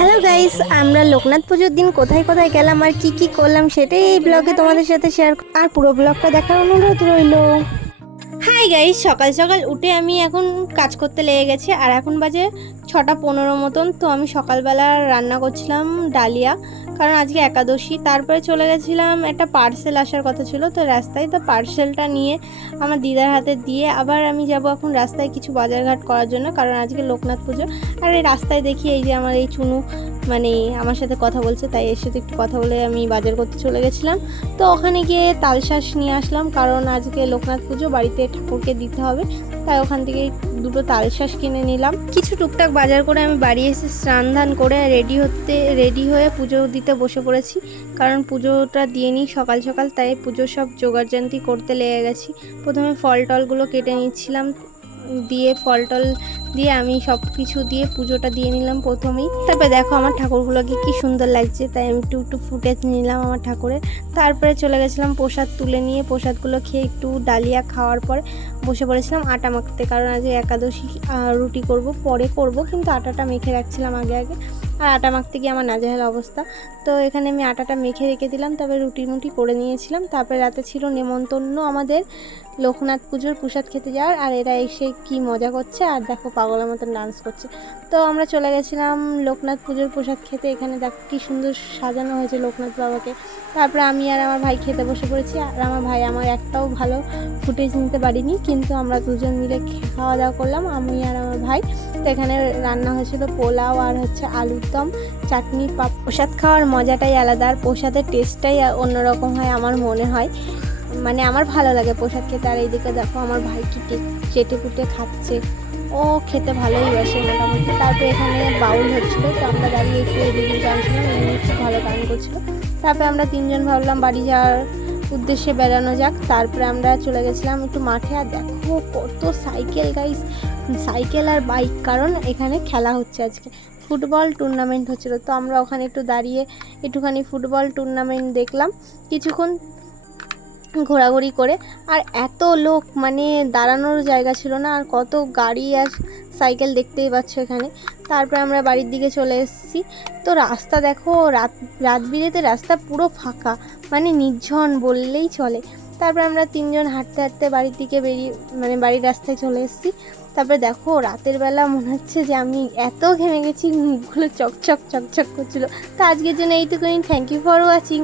Hello guys আমরা লোকনাথ পুজোর দিন কোথায় কোথায় গেলাম আর কি কি করলাম সেটাই এই ব্লগে তোমাদের সাথে শেয়ার আর পুরো ব্লগটা দেখার অনুরোধ রইল। হাই গাইস সকাল সকাল উঠে আমি এখন কাজ করতে লেগে গেছি আর এখন বাজে ছটা পনেরো মতন, তো আমি সকালবেলা রান্না করছিলাম ডালিয়া। কারণ আজকে একাদশী, তারপরে চলে গেছিলাম, একটা পার্সেল আসার কথা ছিল, তো রাস্তায় তো পার্সেলটা নিয়ে আমার দিদার হাতে দিয়ে আবার আমি যাব এখন রাস্তায় কিছু বাজারঘাট করার জন্য, কারণ আজকে লোকনাথ পুজো। আর এই রাস্তায় দেখি এই যে আমার এই চুনু মানে আমার সাথে কথা বলছে, তাই এর সাথে একটু কথা বলে আমি বাজার করতে চলে গেছিলাম। তো ওখানে গিয়ে তালশাঁস নিয়ে আসলাম, কারণ আজকে লোকনাথ পুজো, বাড়িতে ঠাকুরকে দিতে হবে। তাই ওখান থেকে দুটো তালশাঁস কিনে নিলাম। কিছু টুকটাক বাজার করে আমি বাড়ি এসে স্নান ধান করে রেডি হতে, রেডি হয়ে পুজো দিতে বসে পড়েছি। কারণ পুজোটা দিয়ে নিই সকাল সকাল, তাই পুজোর সব জোগাড়জান্তি করতে লেগে গেছি। প্রথমে ফল টলগুলো কেটে নিচ্ছিলাম দিয়ে ফল টল দিয়ে আমি সব কিছু দিয়ে পুজোটা দিয়ে নিলাম প্রথমেই। তারপরে দেখো আমার ঠাকুরগুলোকে কি সুন্দর লাগছে, তাই আমি একটু একটু ফুটেজ নিলাম আমার ঠাকুরের। তারপরে চলে গেছিলাম প্রসাদ তুলে নিয়ে, প্রসাদগুলো খেয়ে একটু ডালিয়া খাওয়ার পর বসে পড়েছিলাম আটা মাখতে, কারণ আজকে একাদশী রুটি করব, পরে করব, কিন্তু আটাটা মেখে রাখছিলাম আগে আগে। আর আটা মাখতে গিয়ে আমার নাজেহাল অবস্থা। তো এখানে আমি আটাটা মেখে রেখে দিলাম, তারপরে রুটি মুটি করে নিয়েছিলাম। তারপরে রাতে ছিল নেমন্তন্ন আমাদের লোকনাথ পুজোর প্রসাদ খেতে যাওয়ার, আর এরা এসে কি মজা করছে, আর দেখো পাগলের মতন ডান্স করছে। তো আমরা চলে গেছিলাম লোকনাথ পুজোর প্রসাদ খেতে, এখানে দেখো কী সুন্দর সাজানো হয়েছে লোকনাথ বাবাকে। তারপরে আমি আর আমার ভাই খেতে বসে পড়েছি, আর আমার ভাই আমার একটাও ভালো ফুটেজ নিতে পারিনি, কিন্তু আমরা দুজন মিলে খাওয়া দাওয়া করলাম, আমি আর আমার ভাই। তো এখানে রান্না হয়েছিল পোলাও আর হচ্ছে আলুর দম চাটনি পাপ প্রসাদ খাওয়ার মজাটাই আলাদা আর প্রসাদের টেস্টটাই অন্যরকম হয় আমার মনে হয়। মানে আমার ভালো লাগে প্রসাদ খেতে। আর এইদিকে দেখো আমার ভাই কি চেটে পুটে খাচ্ছে। ও খেতে ভালোই বাসে মোটামুটি। তারপরে এখানে বাউল হচ্ছিল, তো আমরা দাঁড়িয়ে একটু এদিকে গান শুনলাম এমনি খুব ভালো গান করছিল। তারপরে আমরা তিনজন ভাবলাম বাড়ি যাওয়ার উদ্দেশ্যে বেড়ানো যাক। তারপরে আমরা চলে গেছিলাম একটু মাঠে। আর দেখো কত সাইকেল গাইস সাইকেল আর বাইক, কারণ এখানে খেলা হচ্ছে আজকে। ফুটবল টুর্নামেন্ট হচ্ছিল, তো আমরা ওখানে একটু দাঁড়িয়ে একটুখানি ফুটবল টুর্নামেন্ট দেখলাম, কিছুক্ষণ ঘোরাঘুরি করে। আর এত লোক মানে দাঁড়ানোর জায়গা ছিল না, আর কত গাড়ি আর সাইকেল দেখতেই পাচ্ছ এখানে। তারপরে আমরা বাড়ির দিকে চলে এসেছি। তো রাস্তা দেখো, রাত রাত বিরেতে রাস্তা পুরো ফাঁকা মানে নির্ঝন বললেই চলে। তারপরে আমরা তিনজন হাঁটতে হাঁটতে বাড়ির দিকে বেরিয়ে মানে বাড়ির রাস্তায় চলে এসেছি। তারপরে দেখো, রাতের বেলা মনে হচ্ছে যে আমি এত ঘেমে গেছি, মুখগুলো চকচক চকচক করছিল। তো আজকের জন্য এইটুকুনি। Thank you for watching